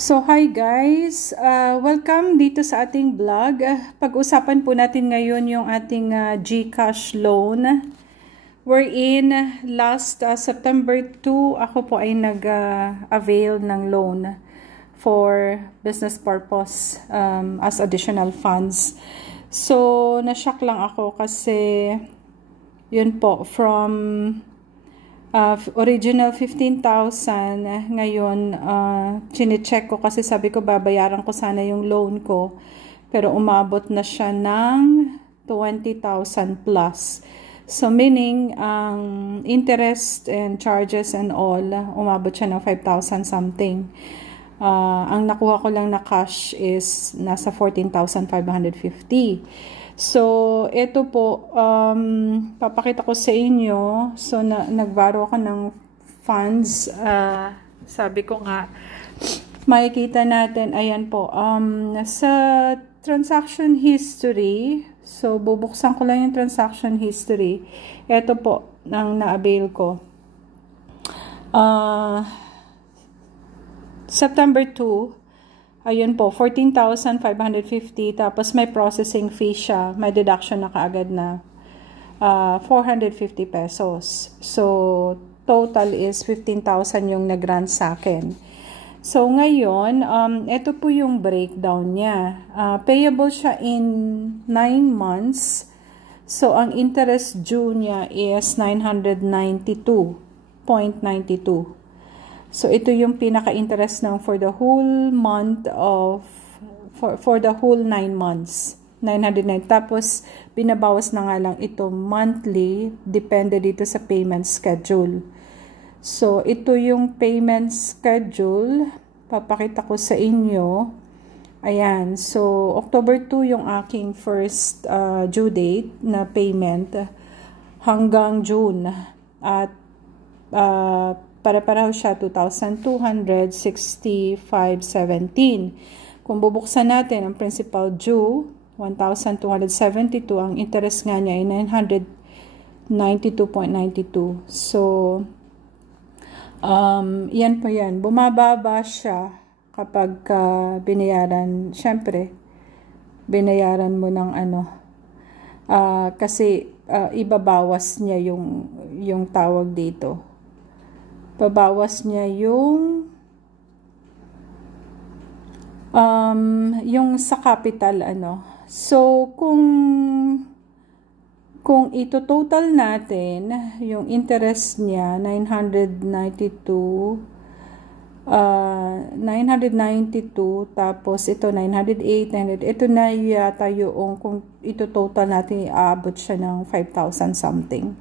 So, hi guys! Welcome dito sa ating vlog. Pag-usapan po natin ngayon yung ating GCash loan. Wherein last September 2, ako po ay nag-avail ng loan for business purpose as additional funds. So, na-shock lang ako kasi yun po, from original 15,000, ngayon chine-check ko kasi sabi ko babayaran ko sana yung loan ko, pero umabot na siya ng 20,000 plus. So meaning ang interest and charges and all, umabot siya ng 5,000 something. Ang nakuha ko lang na cash is nasa 14,550. So, ito po, papakita ko sa inyo. So, nag-borrow ako ng funds. Sabi ko nga, makikita natin, ayan po, sa transaction history, so, bubuksan ko lang yung transaction history. Ito po, ang na-avail ko. September 2, ayun po, 14,550, tapos may processing fee siya, may deduction na kaagad na 450 pesos. So, total is 15,000 yung nag-grant sa akin. So, ngayon, ito po yung breakdown niya. Payable siya in 9 months. So, ang interest due niya is 992.92. So, ito yung pinaka-interest ng for the whole month of, for the whole 9 months. 909. Tapos, binabawas na nga lang ito monthly, depende dito sa payment schedule. So, ito yung payment schedule. Papakita ko sa inyo. Ayan. So, October 2 yung aking first due date na payment hanggang June. At, para-pareho siya, 2,265.17. Kung bubuksan natin ang principal due, 1,272. Ang interest nga niya ay 992.92. So, yan po yan. Bumababa siya kapag binayaran. Siyempre, binayaran mo ng ano. Kasi ibabawas niya yung tawag dito. Babawas niya yung sa capital ano. So kung ito total natin yung interest niya 992 tapos ito 908 ito na yata yung kung ito total natin aabot siya ng 5,000 something.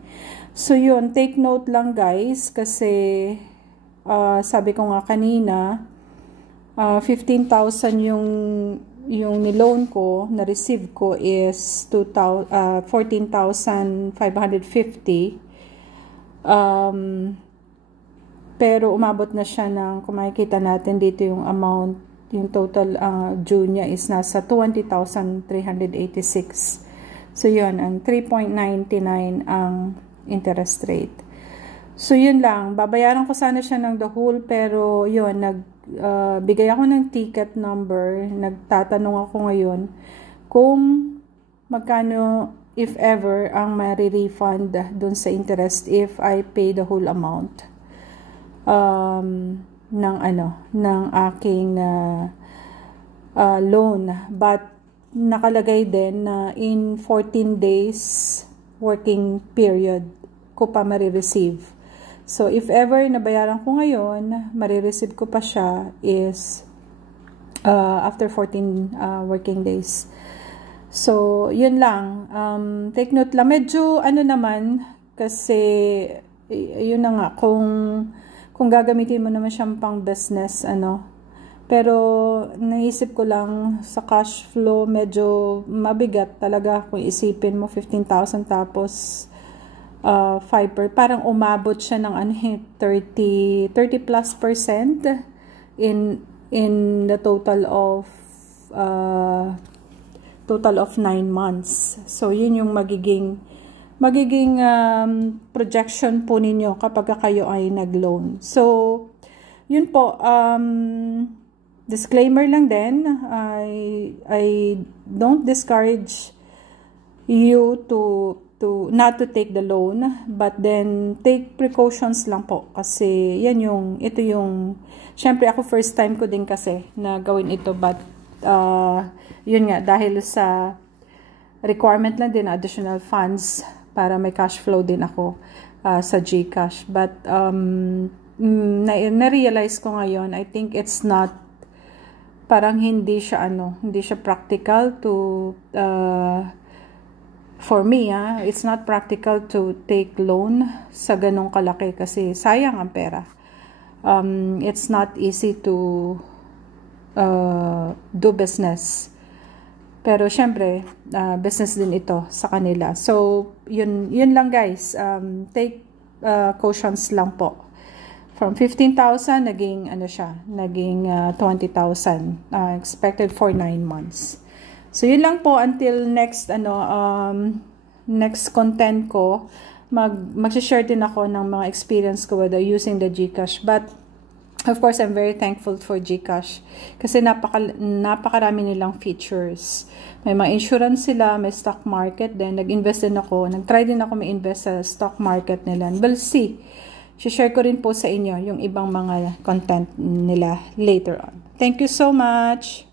So yun, take note lang guys kasi sabi ko nga kanina 15,000 yung niloan ko, na-receive ko is 14,550. Pero umabot na siya ng, kung makikita natin dito yung amount, yung total due niya is nasa 20,386. So yun, ang 3.99 ang interest rate. So, yun lang. Babayaran ko sana siya ng the whole, pero yun, bigay ako ng ticket number. Nagtatanong ako ngayon kung magkano, if ever, ang ma-refund dun sa interest if I pay the whole amount ng aking loan. But, nakalagay din na in 14 days working period ko pa marireceive. So, if ever nabayaran ko ngayon, marireceive ko pa siya is after 14 working days. So, yun lang. Take note lang. Medyo ano naman, kasi yun na nga, kung gagamitin mo naman siyang pang business, ano. Pero, naisip ko lang, sa cash flow, medyo mabigat talaga kung isipin mo 15,000 tapos 5%, parang umabot siya ng 30 plus percent in the total of 9 months. So yun yung magiging projection po ninyo kapag kayo ay nag-loan. So yun po, disclaimer lang din, I don't discourage you to not to take the loan, but then take precautions lang po kasi ito yung syempre ako first time ko din kasi na gawin ito, but yun nga, dahil sa requirement lang din additional funds para may cash flow din ako sa GCash, but na-realize ko ngayon, I think it's not, parang hindi siya practical to for me, it's not practical to take loan sa ganong kalaki kasi sayang ang pera. It's not easy to do business. Pero syempre, business din ito sa kanila. So, yun lang guys. Take cautions lang po. From 15,000, naging 20,000. Expected for 9 months. So, yun lang po until next, next content ko. Mag-share din ako ng mga experience ko with using the GCash. But, of course, I'm very thankful for GCash. Kasi napakarami nilang features. May mga insurance sila, may stock market. Then, nag-invest din ako. Nag-try din ako ma-invest sa stock market nila. We'll see. Share ko rin po sa inyo yung ibang mga content nila later on. Thank you so much!